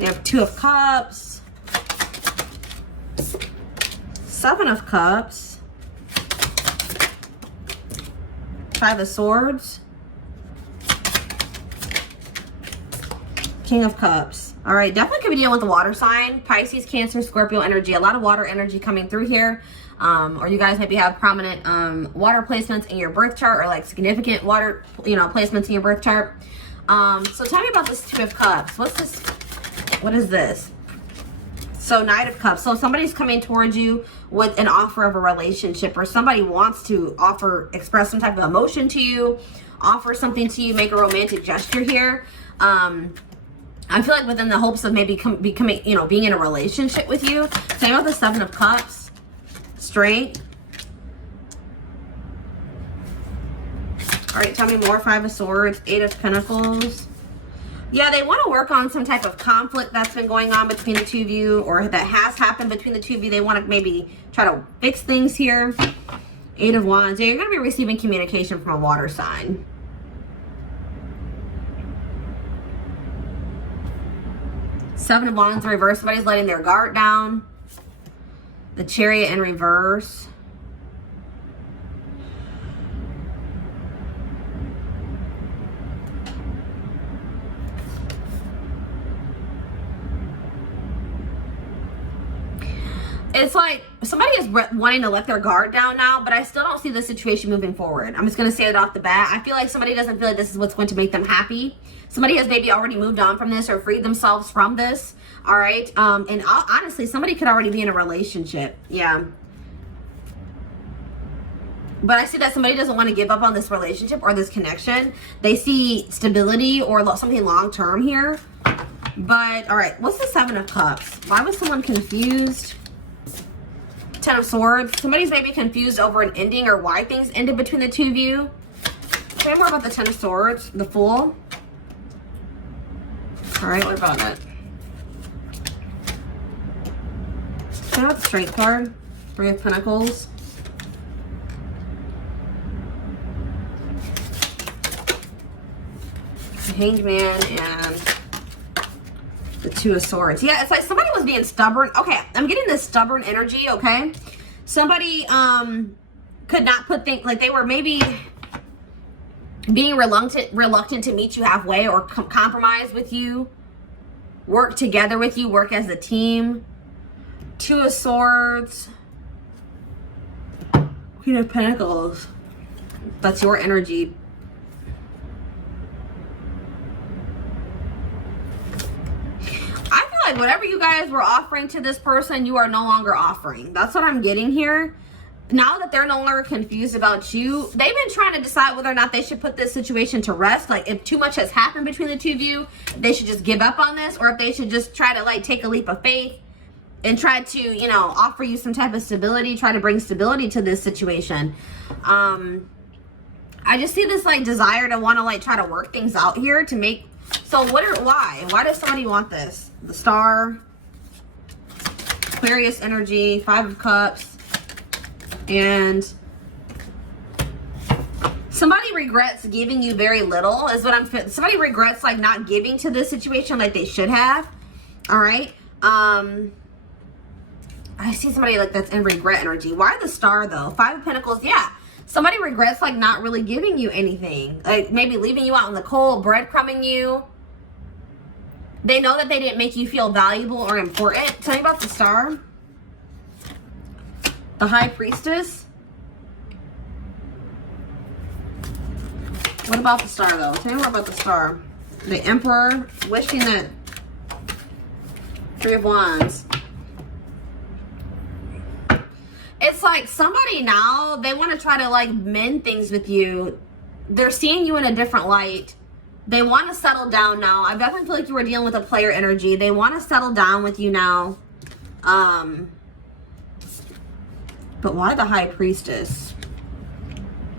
We have 2 of Cups, 7 of Cups, 5 of Swords, King of Cups. All right, definitely could be dealing with the water sign, Pisces, Cancer, Scorpio energy. A lot of water energy coming through here. Or you guys maybe have prominent water placements in your birth chart, or like significant water, placements in your birth chart. So tell me about this 2 of Cups. What's this? What is this? So Knight of Cups. So somebody's coming towards you with an offer of a relationship, or somebody wants to express some type of emotion to you, offer something to you, make a romantic gesture here. I feel like within the hopes of maybe becoming, being in a relationship with you. Tell me about the 7 of Cups. Strength. All right, tell me more. 5 of Swords, 8 of Pentacles. Yeah, they want to work on some type of conflict that's been going on between the 2 of you, or that has happened between the 2 of you. They want to maybe try to fix things here. 8 of Wands. Yeah, you're going to be receiving communication from a water sign. Seven of Wands in reverse. Somebody's letting their guard down. The Chariot in reverse. It's like somebody is wanting to let their guard down now, but I still don't see the situation moving forward. I'm just going to say it off the bat. I feel like somebody doesn't feel like this is what's going to make them happy. Somebody has maybe already moved on from this or freed themselves from this. All right. And honestly, somebody could already be in a relationship. Yeah. But I see that somebody doesn't want to give up on this relationship or this connection. They see stability or something long-term here. But, all right. What's the 7 of Cups? Why was someone confused? 10 of Swords. Somebody's maybe confused over an ending or why things ended between the 2 of you. Say more about the 10 of Swords. The Fool. All right, what about it? Say about the Strength card. 3 of Pentacles. The Hanged Man and the 2 of Swords. Yeah, it's like somebody was being stubborn. Okay, I'm getting this stubborn energy, okay? Somebody could not put things, like they were maybe being reluctant to meet you halfway or compromise with you, work together with you, work as a team. 2 of Swords. Queen of Pentacles. That's your energy. I feel like whatever you guys were offering to this person, you are no longer offering. That's what I'm getting here. Now that they're no longer confused about you, they've been trying to decide whether or not they should put this situation to rest. Like, if too much has happened between the 2 of you, they should just give up on this, or if they should just try to like take a leap of faith and try to, offer you some type of stability, try to bring stability to this situation. I just see this like desire to want to like try to work things out here to make. So why does somebody want this? The Star, Aquarius energy, 5 of Cups. And somebody regrets giving you very little is what I'm feeling. Somebody regrets like not giving to this situation like they should have. All right. I see somebody like that's in regret energy. Why the Star though? 5 of Pentacles. Yeah. Somebody regrets like not really giving you anything. Like maybe leaving you out in the cold, breadcrumbing you. They know that they didn't make you feel valuable or important. Tell me about the Star. The High Priestess. What about the Star though? Tell me more about the Star. The Emperor, wishing that. 3 of Wands. It's like somebody now, they want to try to like mend things with you. They're seeing you in a different light. They want to settle down now. I definitely feel like you were dealing with a player energy. They want to settle down with you now. But why the High Priestess?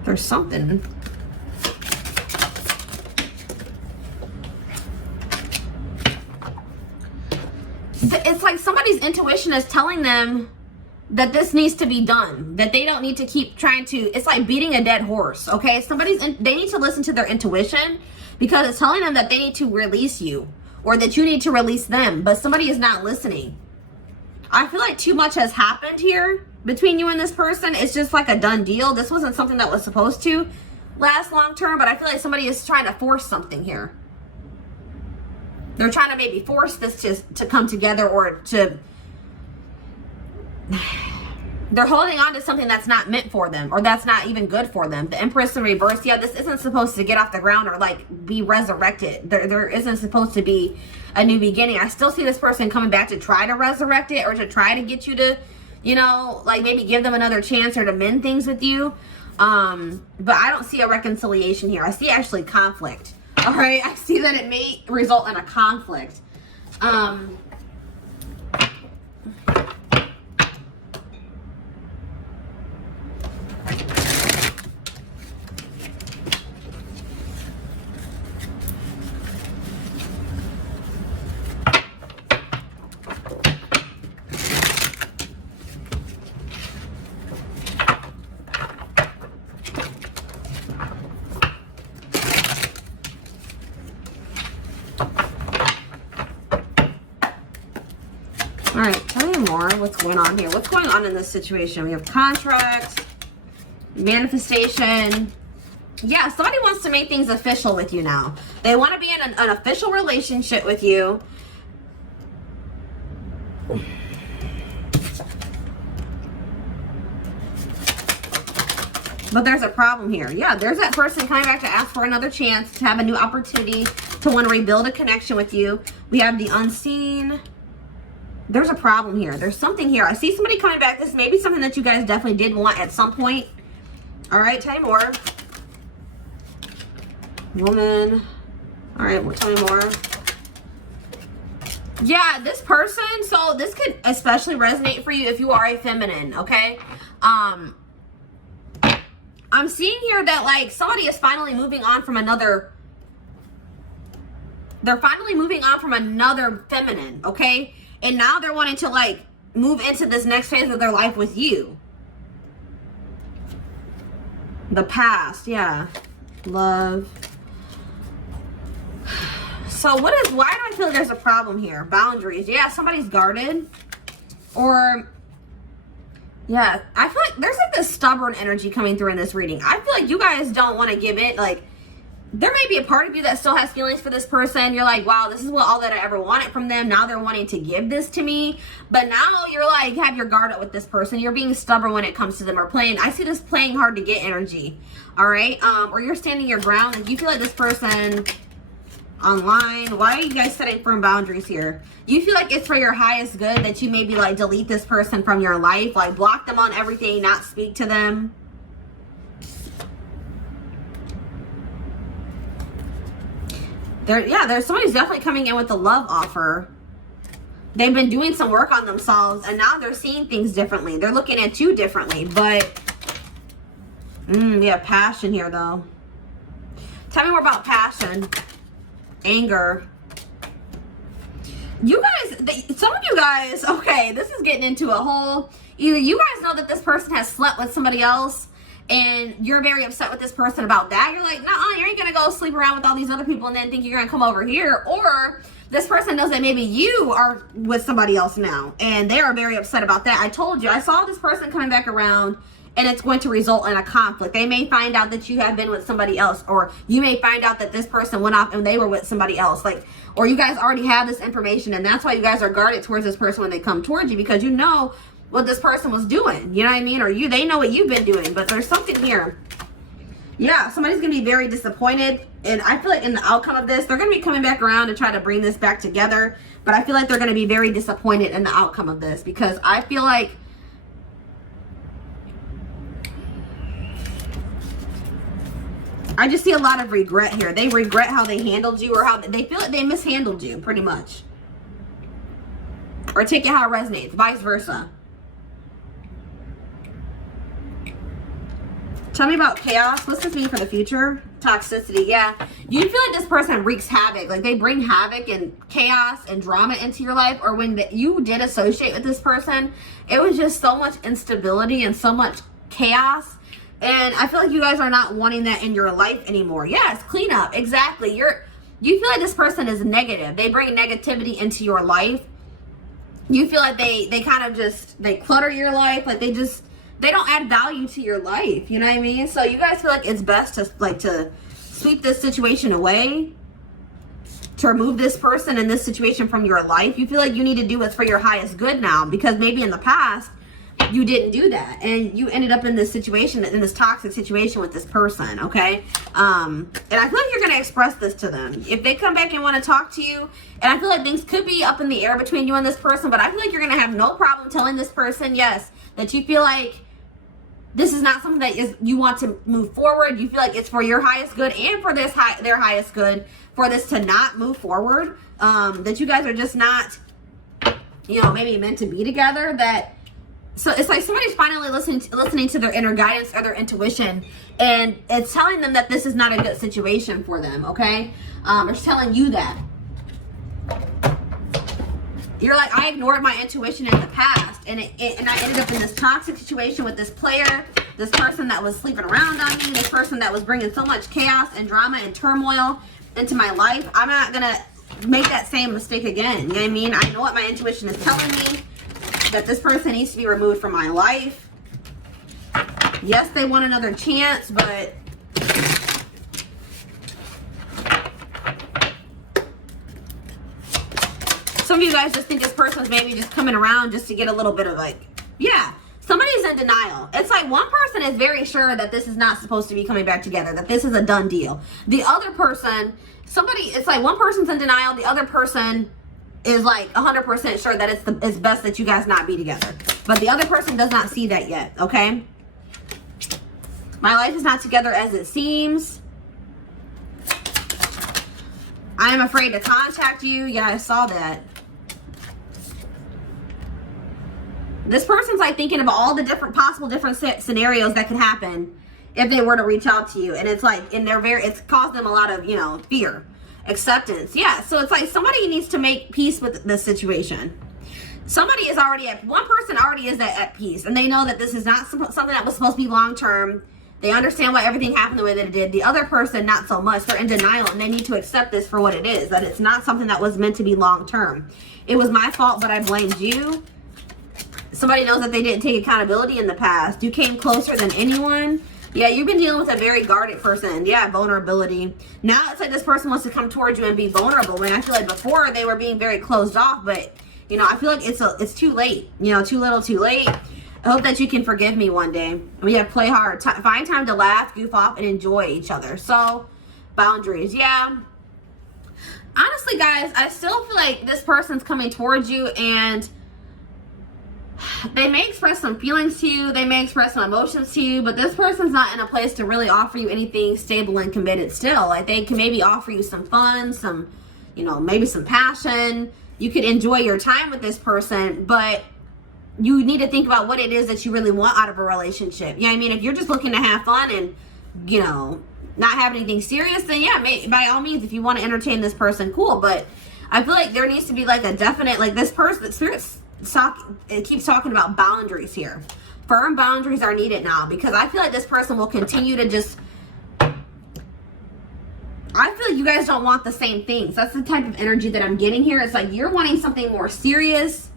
There's something. It's like somebody's intuition is telling them that this needs to be done. That they don't need to keep trying to, it's like beating a dead horse, okay? They need to listen to their intuition because it's telling them that they need to release you. or that you need to release them, but somebody is not listening. I feel like too much has happened here between you and this person. It's just like a done deal. This wasn't something that was supposed to last long term, but I feel like somebody is trying to force something here. They're trying to maybe force this to come together, or to... They're holding on to something that's not meant for them, or that's not even good for them. The Empress in reverse, yeah, this isn't supposed to get off the ground or like be resurrected. There isn't supposed to be a new beginning. I still see this person coming back to try to resurrect it, or to try to get you to, you know, like maybe give them another chance, or to mend things with you. But I don't see a reconciliation here. I see actually conflict. All right, I see that it may result in a conflict. All right, tell me more. What's going on here? What's going on in this situation? We have contract, manifestation. Yeah, somebody wants to make things official with you now. They want to be in an official relationship with you. But there's a problem here. Yeah, there's that person coming back to ask for another chance, to have a new opportunity, to want to rebuild a connection with you. We have the unseen. There's a problem here. There's something here. I see somebody coming back. This may be something that you guys definitely did want at some point. All right, tell me more. Woman. All right, well, tell me more. Yeah, this person, so this could especially resonate for you if you are a feminine, okay? I'm seeing here that like somebody is finally moving on from another. They're finally moving on from another feminine, okay? And now they're wanting to like move into this next phase of their life with you. The past, yeah. Love. So why do I feel like there's a problem here? Boundaries. Yeah, somebody's guarded. Or, yeah, I feel like there's like this stubborn energy coming through in this reading. I feel like you guys don't want to give it, like, there may be a part of you that still has feelings for this person. You're like, wow, this is all that I ever wanted from them. Now they're wanting to give this to me. But now you're like, have your guard up with this person. You're being stubborn when it comes to them, or playing. I see this playing hard to get energy. All right. Or you're standing your ground. Like you feel like this person online. Why are you guys setting firm boundaries here? You feel like it's for your highest good that you maybe like delete this person from your life. Like block them on everything, not speak to them. There's somebody who's definitely coming in with a love offer. They've been doing some work on themselves, and now they're seeing things differently. They're looking at you differently, but we have passion here, though. Tell me more about passion. Anger. You guys, some of you guys, okay, this is getting into a whole, either you guys know that this person has slept with somebody else, and you're very upset with this person about that. You're like, nah, you ain't gonna go sleep around with all these other people and then think you're gonna come over here. Or this person knows that maybe you are with somebody else now, and they are very upset about that. I told you, I saw this person coming back around, and it's going to result in a conflict. They may find out that you have been with somebody else, or you may find out that this person went off and they were with somebody else. Like, or you guys already have this information, and that's why you guys are guarded towards this person when they come towards you, because you know what this person was doing, you know what I mean? Or they know what you've been doing, but there's something here. Yeah, somebody's gonna be very disappointed, and I feel like in the outcome of this, they're gonna be coming back around to try to bring this back together, but I feel like they're gonna be very disappointed in the outcome of this, because I feel like I just see a lot of regret here. They regret how they handled you, or how they feel like they mishandled you, pretty much. Or take it how it resonates, vice versa. Tell me about chaos. What's this mean for the future? Toxicity, yeah. You feel like this person wreaks havoc. Like they bring havoc and chaos and drama into your life. Or when you did associate with this person, it was just so much instability and so much chaos. And I feel like you guys are not wanting that in your life anymore. Yes, cleanup, exactly. you feel like this person is negative. They bring negativity into your life. You feel like they kind of just, they clutter your life. Like they don't add value to your life. You know what I mean? So you guys feel like it's best to to sweep this situation away, to remove this person and this situation from your life. You feel like you need to do what's for your highest good now, because maybe in the past you didn't do that and you ended up in this situation, in this toxic situation with this person. Okay. And I feel like you're going to express this to them if they come back and want to talk to you. And I feel like things could be up in the air between you and this person, but I feel like you're going to have no problem telling this person, yes, that you feel like this is not something that you want to move forward. You feel like it's for your highest good and for their highest good for this to not move forward. That you guys are just not, you know, maybe meant to be together. So it's like somebody's finally listening to their inner guidance or their intuition, and it's telling them that this is not a good situation for them. Okay, it's telling you that. You're like, I ignored my intuition in the past, and I ended up in this toxic situation with this player, this person that was sleeping around on me, this person that was bringing so much chaos and drama and turmoil into my life. I'm not gonna make that same mistake again. You know what I mean? I know what my intuition is telling me, that this person needs to be removed from my life. Yes, they want another chance, but some of you guys just think this person's maybe just coming around just to get a little bit of like, yeah, somebody's in denial. It's like one person is very sure that this is not supposed to be coming back together, that this is a done deal. The other person, it's like one person's in denial, the other person is like 100% sure that it's best that you guys not be together. But the other person does not see that yet, okay? My life is not together as it seems. I am afraid to contact you. Yeah, I saw that. This person's like thinking about all the possible different scenarios that could happen if they were to reach out to you. And it's like, it's caused them a lot of, you know, fear. Acceptance. Yeah, so it's like somebody needs to make peace with this situation. Somebody is already one person already is at peace, and they know that this is not something that was supposed to be long term. They understand why everything happened the way that it did. The other person, not so much. They're in denial, and they need to accept this for what it is, that it's not something that was meant to be long term. It was my fault, but I blamed you. Somebody knows that they didn't take accountability in the past. You came closer than anyone. Yeah, you've been dealing with a very guarded person. Yeah, vulnerability. Now it's like this person wants to come towards you and be vulnerable, when I feel like before they were being very closed off. But, you know, I feel like it's too late. You know, too little, too late. I hope that you can forgive me one day. We have to play hard. Find time to laugh, goof off, and enjoy each other. So, boundaries. Yeah. Honestly, guys, I still feel like this person's coming towards you, and they may express some feelings to you, they may express some emotions to you, but this person's not in a place to really offer you anything stable and committed still. Like, they can maybe offer you some fun, some, you know, maybe some passion. You could enjoy your time with this person, but you need to think about what it is that you really want out of a relationship. You know what I mean? If you're just looking to have fun and, you know, not have anything serious, then yeah, by all means, if you want to entertain this person, cool. But I feel like there needs to be like a definite, like, this person, it keeps talking about boundaries here. Firm boundaries are needed now, because I feel like this person will continue to just, I feel like you guys don't want the same things. That's the type of energy that I'm getting here. It's like you're wanting something more serious.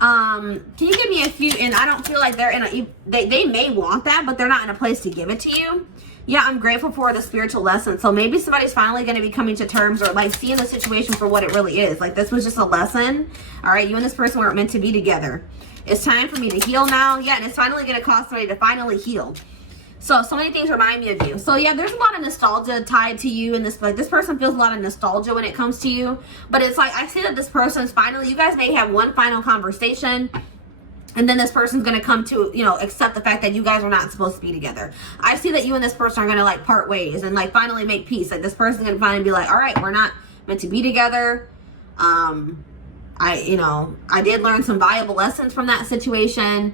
Can you give me a few? And I don't feel like they're in a, they may want that, but they're not in a place to give it to you. Yeah, I'm grateful for the spiritual lesson. So maybe somebody's finally going to be coming to terms, or like seeing the situation for what it really is. Like, this was just a lesson. All right, you and this person weren't meant to be together. It's time for me to heal now. Yeah, and it's finally going to cost somebody to finally heal. So many things remind me of you. So yeah, there's a lot of nostalgia tied to you, and this person feels a lot of nostalgia when it comes to you. But it's like, I see that this person's finally, you guys may have one final conversation, and then this person's going to come to, you know, accept the fact that you guys are not supposed to be together. I see that you and this person are going to like part ways and like finally make peace. Like, this person's going to finally be like, all right, we're not meant to be together. I did learn some valuable lessons from that situation.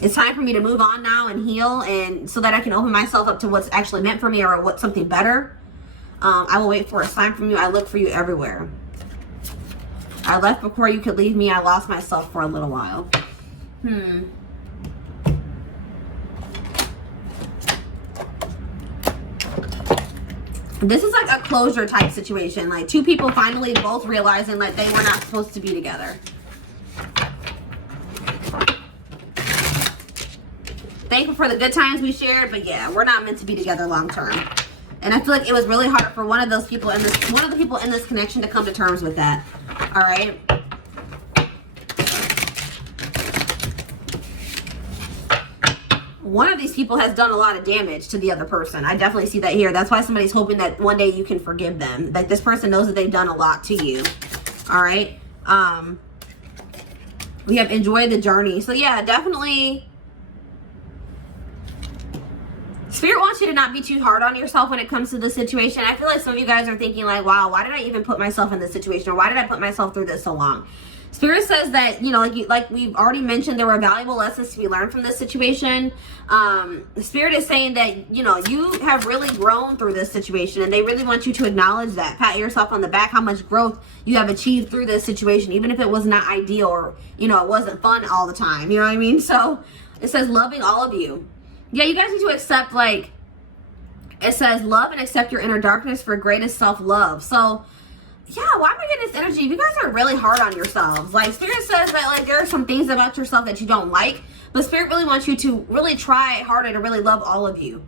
It's time for me to move on now and heal, and so that I can open myself up to what's actually meant for me, or what's something better. I will wait for a sign from you. I look for you everywhere. I left before you could leave me. I lost myself for a little while. This is like a closure type situation. Like two people finally both realizing that they were not supposed to be together. Thankful for the good times we shared, but yeah, we're not meant to be together long term. And I feel like it was really hard for one of the people in this connection to come to terms with that. All right. One of these people has done a lot of damage to the other person. I definitely see that here. That's why somebody's hoping that one day you can forgive them. Like this person knows that they've done a lot to you. All right. We have enjoyed the journey. So yeah, definitely. Spirit wants you to not be too hard on yourself when it comes to this situation. I feel like some of you guys are thinking like, wow, why did I even put myself in this situation? Or why did I put myself through this so long? Spirit says that, you know, like we've already mentioned, there were valuable lessons to be learned from this situation. The Spirit is saying that, you know, you have really grown through this situation, and they really want you to acknowledge that. Pat yourself on the back, how much growth you have achieved through this situation, even if it was not ideal or, you know, it wasn't fun all the time. You know what I mean? So it says loving all of you. Yeah, you guys need to accept, like, it says love and accept your inner darkness for greatest self-love. So yeah, why am I getting this energy? You guys are really hard on yourselves. Like, Spirit says that, like, there are some things about yourself that you don't like, but Spirit really wants you to really try harder to really love all of you.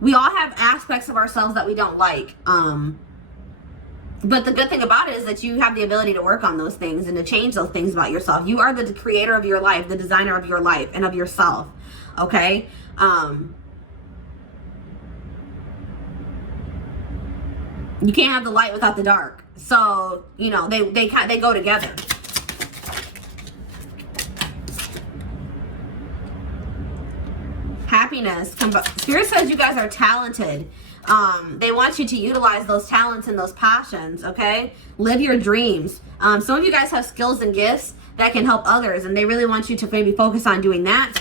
We all have aspects of ourselves that we don't like. But the good thing about it is that you have the ability to work on those things and to change those things about yourself. You are the creator of your life, the designer of your life and of yourself. Okay? You can't have the light without the dark. So, you know, they go together. Happiness. Spirit says you guys are talented. They want you to utilize those talents and those passions, okay? Live your dreams. Some of you guys have skills and gifts that can help others, and they really want you to maybe focus on doing that.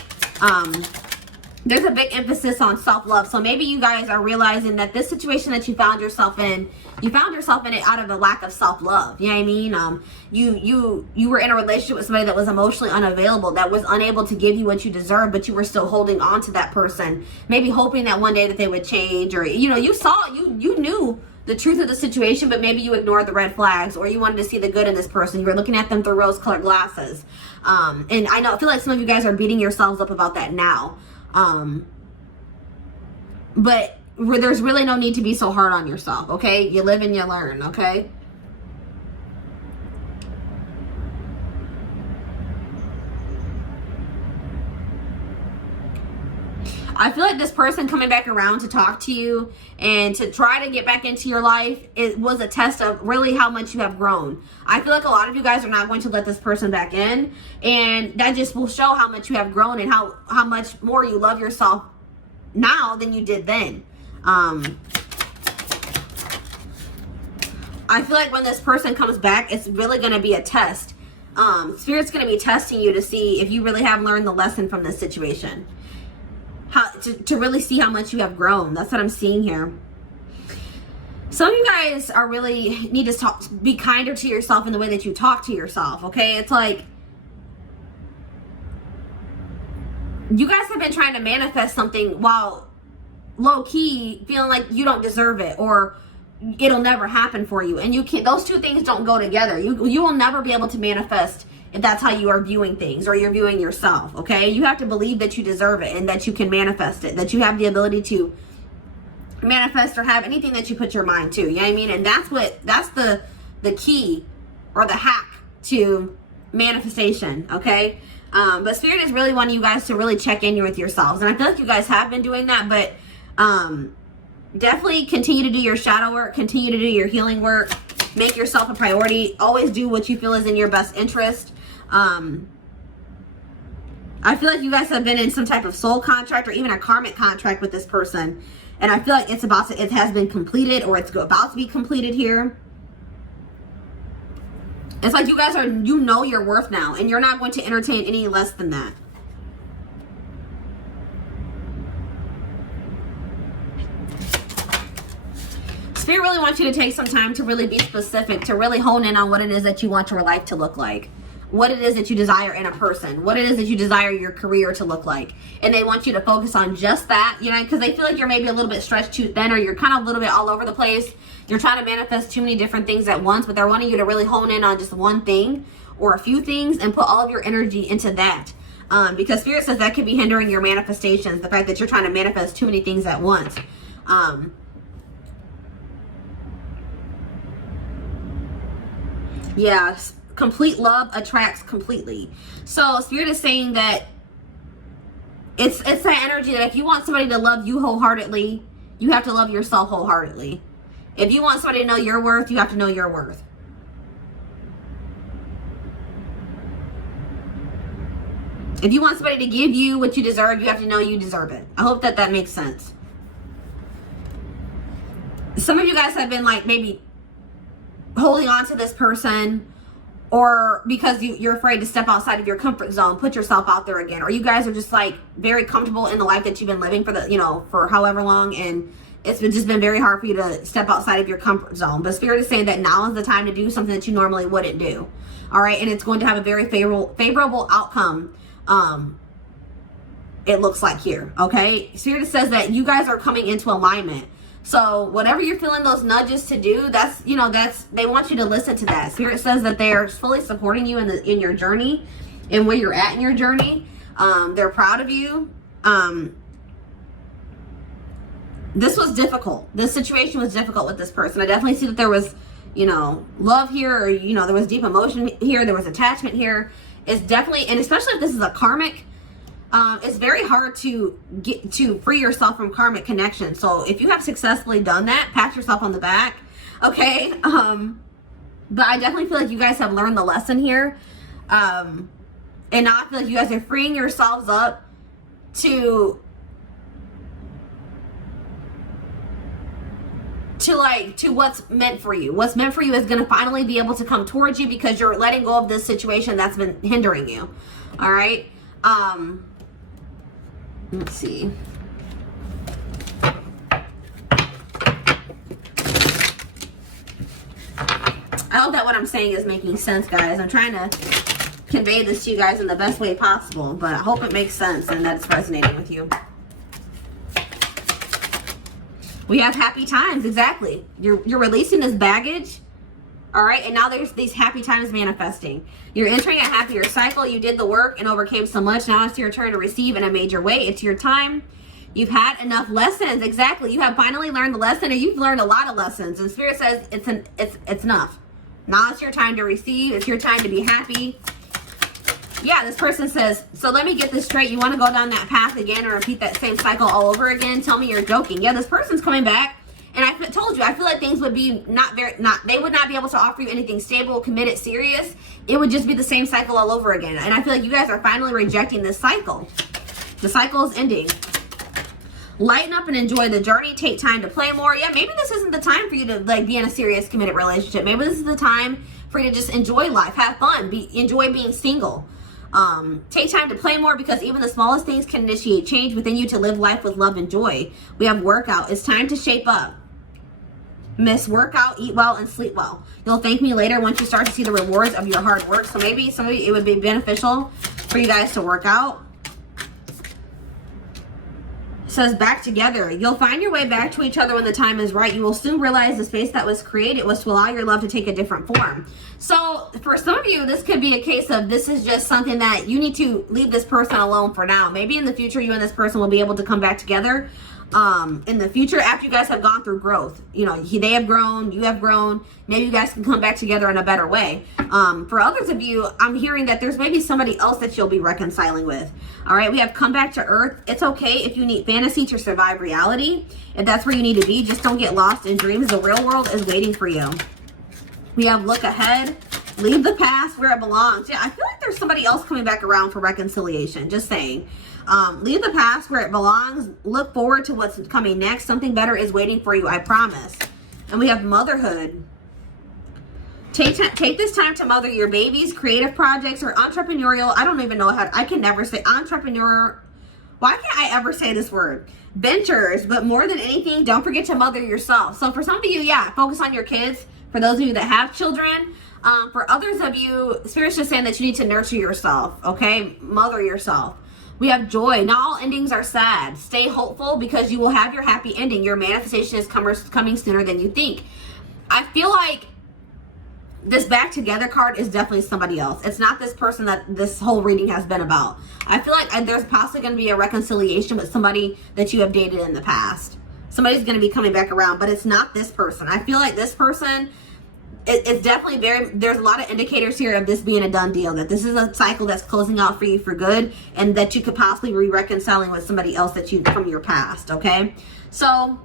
There's a big emphasis on self-love. So maybe you guys are realizing that this situation that you found yourself in it out of a lack of self-love. You know what I mean? You were in a relationship with somebody that was emotionally unavailable, that was unable to give you what you deserve, but you were still holding on to that person. Maybe hoping that one day that they would change, or, you know, you knew the truth of the situation, but maybe you ignored the red flags, or you wanted to see the good in this person. You were looking at them through rose-colored glasses. And I feel like some of you guys are beating yourselves up about that now. But there's really no need to be so hard on yourself, okay? You live and you learn, okay? I feel like this person coming back around to talk to you and to try to get back into your life, it was a test of really how much you have grown. I feel like a lot of you guys are not going to let this person back in, and that just will show how much you have grown and how much more you love yourself now than you did then. I feel like when this person comes back, it's really going to be a test. Spirit's going to be testing you to see if you really have learned the lesson from this situation. To really see how much you have grown. That's what I'm seeing here. Some of you guys are really need to be kinder to yourself in the way that you talk to yourself, okay? It's like you guys have been trying to manifest something while low-key feeling like you don't deserve it, or it'll never happen for you. And you can't, those two things don't go together. You will never be able to manifest if that's how you are viewing things, or you're viewing yourself, okay? You have to believe that you deserve it and that you can manifest it, that you have the ability to manifest or have anything that you put your mind to, you know what I mean? And that's the key or the hack to manifestation, okay? But Spirit is really wanting you guys to really check in with yourselves. And I feel like you guys have been doing that, but definitely continue to do your shadow work, continue to do your healing work, make yourself a priority, always do what you feel is in your best interest. I feel like you guys have been in some type of soul contract or even a karmic contract with this person, and I feel like it has been completed, or it's about to be completed here. It's like you guys you know your worth now, and you're not going to entertain any less than that. Spirit really wants you to take some time to really be specific, to really hone in on what it is that you want your life to look like. what it is that you desire in a person, what it is that you desire your career to look like. And they want you to focus on just that, you know, because they feel like you're maybe a little bit stretched too thin, or you're kind of a little bit all over the place. You're trying to manifest too many different things at once, but they're wanting you to really hone in on just one thing or a few things and put all of your energy into that. Because Spirit says that could be hindering your manifestations, the fact that you're trying to manifest too many things at once. Yeah, complete love attracts completely. So Spirit is saying that it's that energy that if you want somebody to love you wholeheartedly, you have to love yourself wholeheartedly. If you want somebody to know your worth, you have to know your worth. If you want somebody to give you what you deserve, you have to know you deserve it. I hope that that makes sense. Some of you guys have been like maybe holding on to this person, or because you're afraid to step outside of your comfort zone, put yourself out there again. Or you guys are just like very comfortable in the life that you've been living for the, you know, for however long, and it's just been very hard for you to step outside of your comfort zone. But Spirit is saying that now is the time to do something that you normally wouldn't do. All right, and it's going to have a very favorable outcome. It looks like here. Okay, Spirit says that you guys are coming into alignment. So whatever you're feeling those nudges to do, that's, you know, that's, they want you to listen to that. Spirit says that they're fully supporting you in your journey and where you're at in your journey. They're proud of you. This was difficult. This situation was difficult with this person. I definitely see that there was, you know, love here, or, you know, there was deep emotion here. There was attachment here. It's definitely, and especially if this is a karmic, it's very hard to get to free yourself from karmic connection. So if you have successfully done that, pat yourself on the back. Okay. But I definitely feel like you guys have learned the lesson here. And now I feel like you guys are freeing yourselves up to what's meant for you. What's meant for you is going to finally be able to come towards you, because you're letting go of this situation that's been hindering you. All right. Let's see. I hope that what I'm saying is making sense, guys. I'm trying to convey this to you guys in the best way possible, but I hope it makes sense and that it's resonating with you. We have happy times. Exactly. You're releasing this baggage. All right. And now there's these happy times manifesting. You're entering a happier cycle. You did the work and overcame so much. Now it's your turn to receive in a major way. It's your time. You've had enough lessons. Exactly. You have finally learned the lesson, or you've learned a lot of lessons. And Spirit says it's enough. Now it's your time to receive. It's your time to be happy. Yeah, this person says, so let me get this straight. You want to go down that path again or repeat that same cycle all over again? Tell me you're joking. Yeah, this person's coming back. And I told you, I feel like things would be they would not be able to offer you anything stable, committed, serious. It would just be the same cycle all over again. And I feel like you guys are finally rejecting this cycle. The cycle is ending. Lighten up and enjoy the journey. Take time to play more. Yeah, maybe this isn't the time for you to like be in a serious, committed relationship. Maybe this is the time for you to just enjoy life, have fun, enjoy being single. Take time to play more, because even the smallest things can initiate change within you to live life with love and joy. We have workout. It's time to shape up. Miss workout, eat well, and sleep well. You'll thank me later once you start to see the rewards of your hard work. So maybe some of you, it would be beneficial for you guys to work out. It says back together. You'll find your way back to each other when the time is right. You will soon realize the space that was created was to allow your love to take a different form. So for some of you, this could be a case of this is just something that you need to leave this person alone for now. Maybe in the future, you and this person will be able to come back together. In the future, after you guys have gone through growth, you know, they have grown, you have grown, maybe you guys can come back together in a better way. For others of you, I'm hearing that there's maybe somebody else that you'll be reconciling with. All right, we have come back to earth. It's okay if you need fantasy to survive reality. If that's where you need to be, just don't get lost in dreams. The real world is waiting for you. We have look ahead, leave the past where it belongs. Yeah, I feel like there's somebody else coming back around for reconciliation, just saying. Leave the past where it belongs. Look forward to what's coming next. Something better is waiting for you, I promise. And we have motherhood. Take this time to mother your babies, creative projects, or entrepreneurial. I don't even know how, I can never say entrepreneur. Why can't I ever say this word? Ventures, but more than anything, don't forget to mother yourself. So for some of you, yeah, focus on your kids. For those of you that have children, for others of you, Spirit's just saying that you need to nurture yourself, okay? Mother yourself. We have joy. Not all endings are sad. Stay hopeful because you will have your happy ending. Your manifestation is coming sooner than you think. I feel like this back together card is definitely somebody else. It's not this person that this whole reading has been about. I feel like there's possibly going to be a reconciliation with somebody that you have dated in the past. Somebody's going to be coming back around, but it's not this person. I feel like this person, it's definitely there's a lot of indicators here of this being a done deal, that this is a cycle that's closing out for you for good, and that you could possibly be reconciling with somebody else that you, from your past, okay? So,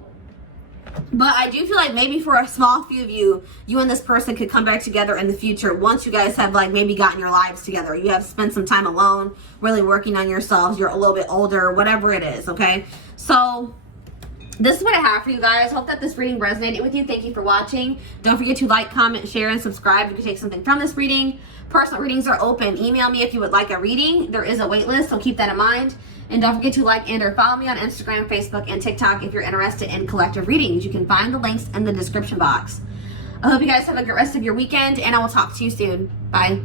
but I do feel like maybe for a small few of you, you and this person could come back together in the future once you guys have like maybe gotten your lives together. You have spent some time alone, really working on yourselves. You're a little bit older, whatever it is, okay? So this is what I have for you guys. Hope that this reading resonated with you. Thank you for watching. Don't forget to like, comment, share, and subscribe if you take something from this reading. Personal readings are open. Email me if you would like a reading. There is a wait list, so keep that in mind. And don't forget to like and or follow me on Instagram, Facebook, and TikTok if you're interested in collective readings. You can find the links in the description box. I hope you guys have a good rest of your weekend, and I will talk to you soon. Bye.